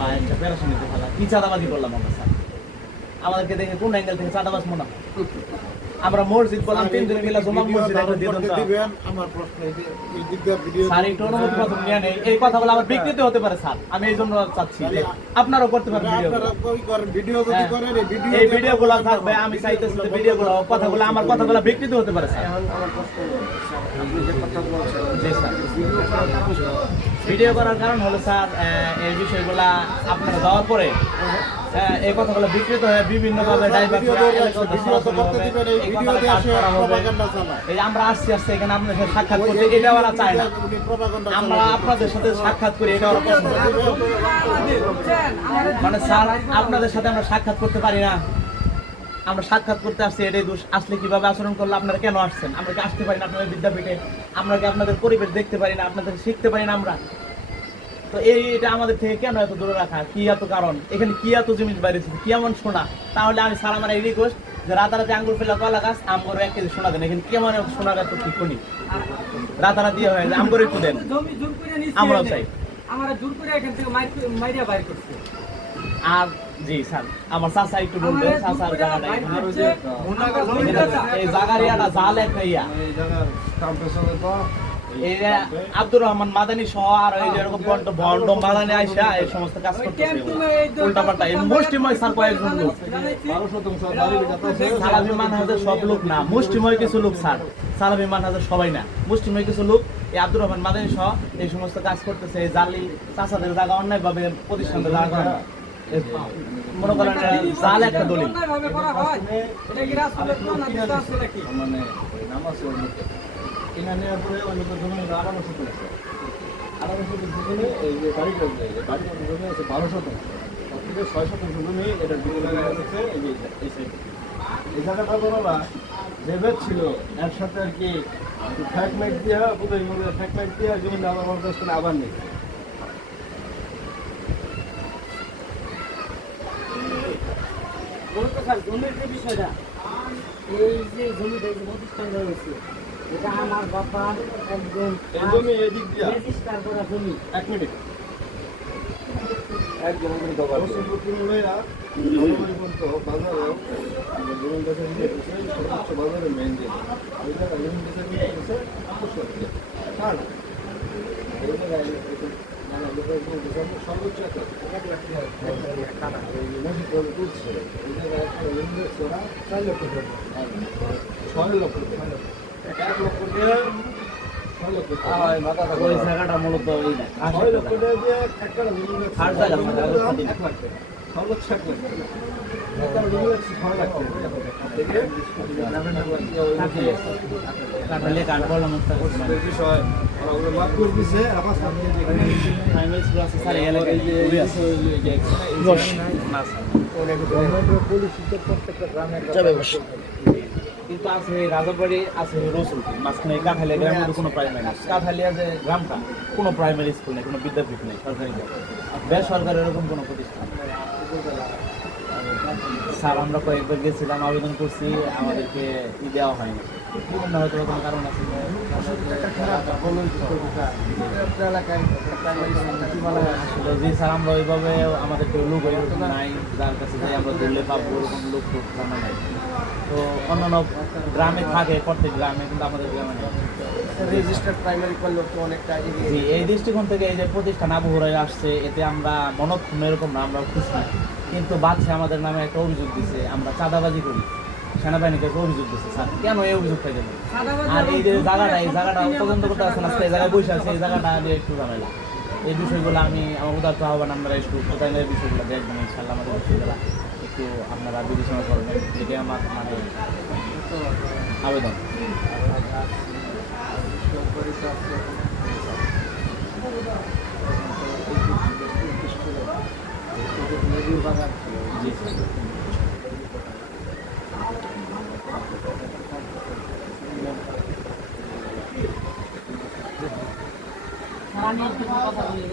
বা একটা প্যারাশন নিতে ফেলা কি চাঁদাবাজি করলাম আমরা স্যার? আমাদেরকে দেখে কোন অ্যাঙ্গেল থেকে চাঁদাবাজ মনে হয়? আমরা মসজিদ বললাম 3 দিন মিলা জমা মসজিদ একটা দিয়ে দিতাম। আমার প্রশ্ন এই দিকটা ভিডিও স্যার একটু অনুমতি পত্র নিয়ে নেই, এই কথাগুলো আমার বিকৃতি হতে পারে স্যার, আমি এই জন্য চাচ্ছি যে আপনারাও করতে পারেন ভিডিও। আপনারা কই করেন ভিডিও যদি করেন এই ভিডিওগুলো থাকবে, আমি চাইতেছি যে ভিডিওগুলো কথাগুলো আমার কথাগুলো বিকৃতি হতে পারে স্যার। এখন আমার প্রশ্ন আপনি যে কথা বলছেন জি স্যার, ভিডিও করার কারণ হলো স্যার এই বিষয়গুলা আপনারা দেওয়ার পরে এই কথাগুলো বিকৃত হয়ে বিভিন্নভাবে আমরা আসছি এখানে আপনাদের সাথে সাক্ষাৎ করতে, এটা ওরা চায় না। আমরা আপনাদের সাথে সাক্ষাৎ করি, এটা ওরা পছন্দ করে। মানে স্যার আপনাদের সাথে আমরা সাক্ষাৎ করতে পারি না, আমরা সাক্ষাৎ করতে আসছি, এটাই দোষ। আসলে কিভাবে আচরণ করলে আপনারা কেন আসছেন? আমরা কি আসতে পারি না আপনাদের বিদ্যাপীঠে? আমরা কি আপনাদের পরিবেশ দেখতে পারি না? আপনাদের শিখতে পারি না আমরা? তো এটা আমাদের থেকে কেন এত দূরে রাখা? কি এত কারণ? এখানে কি এত জিনিস বাইরেছে, কি এমন শোনা? তাহলে আমি স্যার আমার এই রিকোয়েস্ট যে রাতারাতি আঙ্গুর ফেলা কলা গাছ আমগর 1 কেজি শোনা দেন। এখানে কেমন শোনা গাছ তো ঠিক করি রাতারাতি হয়ে যায়, আমগর একটু দেন, আমরাও চাই। আমরা জোর করে এখান থেকে মাইরিয়া বাইর করছি। আর জি স্যার, আমার চাচা একটু বলবেন, চাচার জায়গাটা এই জাগারিয়াটা জাল একটা ইয়া, এই জায়গার কাম পেছনে তো এই যে আব্দুর রহমান মাদানী সহ আর এই যে এরকম বন্ড মাদানী আইসা এই সমস্ত কাজ করতেছে উল্টা পাল্টা। এই মুষ্টিময় স্যার কয়েকজন লোক, 12 সালাফি মানহাজের সব লোক না, মুষ্টিময় কিছু লোক স্যার, সালাফি মানহাজের সবাই না, মুষ্টিময় কিছু লোক এই আব্দুর রহমান মাদানী সহ এই সমস্ত কাজ করতেছে। এই জালি চাচাদের জায়গা অন্যায় ভাবে প্রতিষ্ঠানের জায়গা মনে করেন জাল একটা দলিল। মানে নামাজ কিনা নেওয়ার পরে অন্য জমি 1800 করেছে, 1800 জমি এই যে বাড়ি করবে, এই বাড়ি জমি আছে 12 শতাংশ, তার থেকে 6 শতাংশ জমি এটা দিকে লাগা আছে এই যে এই সাইড। এই জায়গাটা বড়রা যে বেদ ছিল এর সাথে আর কি ফ্যাকমেট দিয়া বুঝাই মধ্যে ফ্যাকমেট দিয়া জমি আবার বরদাস্ত করে আবার নেই। জমির যে বিষয়টা, এই যে জমিটা প্রতিষ্ঠান রয়েছে, এটা আমার বাবা একদম এই জমি এদিক দিয়া রেজিস্টার করা জমি। 1 মিনিট একদম বাজারে সর্বোচ্চ বাজারে মেন যে ওই জায়গায় সর্বোচ্চ 1 লাখ টাকা তুলছে ওই জায়গায় 6 লক্ষ টাকা 1 লক্ষ ওই জায়গাটা মূলত এই না, 6 লক্ষ টাকা দিয়ে একটা হাট জায়গা স্যার, 1 লাখ টাকা সর্বোচ্চ 1 লাখ টাকা একটা রুম আছে 6 লাখ টাকা দেখে কাটালে কাট বললাম বিষয় ওরা ওগুলো মাফ করে দিছে আবার সামনে যেখানে ফাইনাল ক্লাস স্যার এই এলাকায় খুবই আছে না স্যার, পুলিশ প্রত্যেকটা গ্রামে যাবে বস। কিন্তু আছে রাজাবাড়ি, আছে রসুল মাঝখানে কাঠালিয়া গ্রামের মধ্যে কোনো প্রাইমারি নেই। কাঠালিয়া যে গ্রামটা কোনো প্রাইমারি স্কুল নেই, কোনো বিদ্যাপীঠ নেই সরকারি, বেসরকারি এরকম কোনো প্রতিষ্ঠান স্যার। আমরা কয়েকবার গেছিলাম, আবেদন করছি, আমাদেরকে দেওয়া হয়নি, বিভিন্ন হয়তো কোনো কারণ আছে। জি স্যার, আমরা ওইভাবে আমাদের কেউ লোক ওইরকম নাই যার কাছে যাই আমরা ধরলে পাবো, ওরকম লোক টোক জানা নাই। তো অন্যান্য গ্রামে থাকে, প্রত্যেক গ্রামে, কিন্তু আমাদের গ্রামে নেই। রেজিস্টার্ড প্রাইমারি করলে তো অনেকটা জি, এই দৃষ্টিকোণ থেকে এই যে প্রতিষ্ঠান আবু হুরায়রা আসছে, এতে আমরা মনক্ষুণ্ণ এরকম না, আমরা খুশি। কিন্তু বাদশা আমাদের নামে একটা অভিযোগ দিছে, আমরা চাঁদাবাজি করি, সেনাবাহিনীকে অভিযোগ দিচ্ছে। স্যার কেন এই অভিযোগটা দেবেন? আর এই যে জায়গাটা, এই জায়গাটা তদন্ত করতে আসছেন, আজকে এই জায়গায় বসে আছে, এই জায়গাটা নিয়ে একটু ঝামেলা। এই বিষয়গুলো আমি আমার উদার্ত আহ্বান, আপনারা একটু কোথায় এই বিষয়গুলো দেখবেন, ইনশাল্লাহ আমাদের বিষয়গুলো একটু আপনারা বিবেচনা করবেন, এটাই আমার মানে আবেদন। জি আমি একটু কথা বলি।